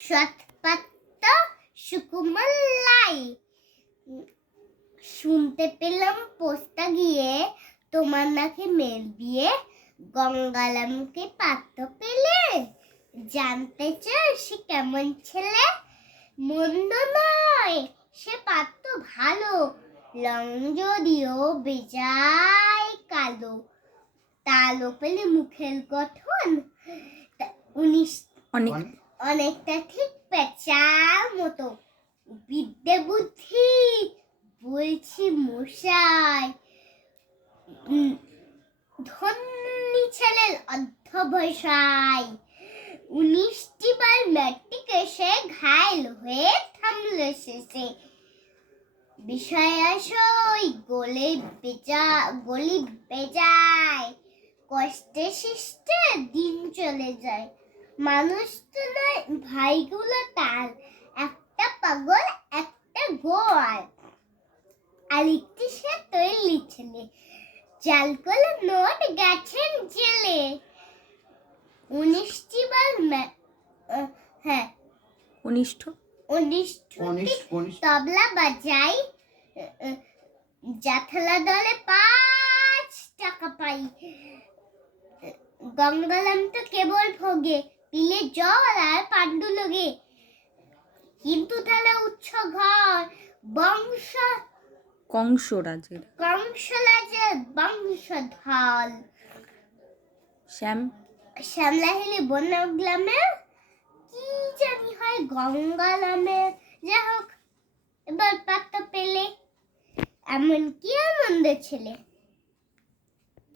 সৎপাত্র সুকুমার শুনতে পেলাম পোস্তা গিয়ে তোমার নাকি মেয়ের বিয়ে, গঙ্গারামকে পাত্র পেলে, জানতে চাই সে কেমন ছেলে? মন্দ নয় সে পাত্র ভালো, রং যদিও বেজায় কালো, তালো পেলে মুখের গঠন অনেকটা ঠিক পেঁচার মতো, বিদ্যে বুদ্ধি বলছি মশাই, ধনী ছেলের অধ্যবসায়। 19টি বার ম্যাট্রিক এসে ঘায়ল হয়ে থামল শেষে, বিষয় আসই গলি বেজায়, কষ্টে শিষ্টে দিন চলে যায়। মানুষ তো নয় ভাইগুলো তার, একটা পাগল একটা গোয়াল, আরেকটি সে তৈরি ছেলে, জাল করে নোট গেছেন জেলে। 19টি বার তবলা বাজাই, জাথলা দলে 5 টাকা পাই। গঙ্গারাম তো কেবল ভোগে, পিলে জল আর পাণ্ডুলোগে, কিন্তু তাহলে উচ্চ ঘর কংসরাজের বংশধর। শ্যামলাহিলি বনগ্রামে কি জানি হয় গঙ্গারামে, যাই হোক এবার পাত্র পেলে, এমন কি আনন্দ ছেলে।